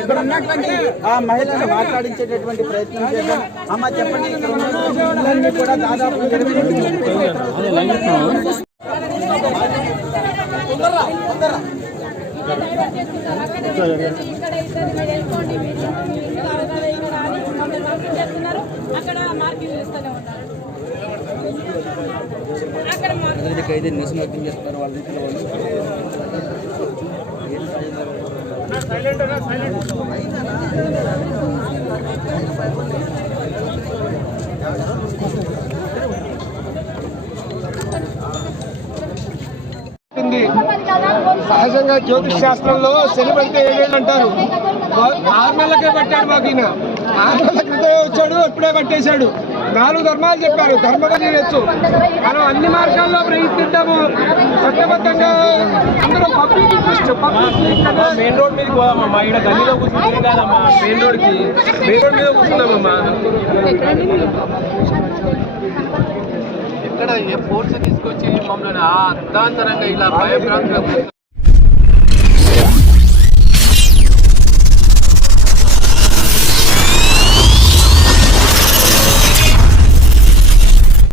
ఇక్కడ ఉన్నటువంటి ఆ మహిళను మాట్లాడించేటటువంటి ప్రయత్నం చేద్దాం. అమ్మ చెప్పండి. ఇక్కడ కూడా దాదాపు అక్కడ మార్కింగ్ చేస్తూనే ఉంటారు. అక్కడ మార్కింగ్ ఖైదీ నిస్మగ్నం చేస్తారు వాళ్ళ దగ్గర వాళ్ళు. సహజంగా జ్యోతిష్ శాస్త్రంలో శని పడితే ఏడేళ్ళు అంటారు ఆరు నెలలకే పట్టాడు మాకు ఈయన. ఆరు నెలల క్రితమే వచ్చాడు ఎప్పుడే పట్టేశాడు. నాలుగు ధర్మాలు చెప్పారు ధర్మగా చేయొచ్చు. మనం అన్ని మార్గాల్లో ప్రయత్నిద్దాము. చట్టబద్ధంగా అందరూ public interest public main road మీదకి పోదామమ్మా ఇక్కడ గల్లీలో కూర్చుంటే కాదమ్మా. మెయిన్ రోడ్కి మెయిన్ రోడ్ మీద కూర్చున్నామమ్మా ఇక్కడ ఏ ఫోర్స్ తీసుకొచ్చి మమ్మల్ని ఆ అర్ధాంతరంగా ఇలా భయభ్రాంతులకు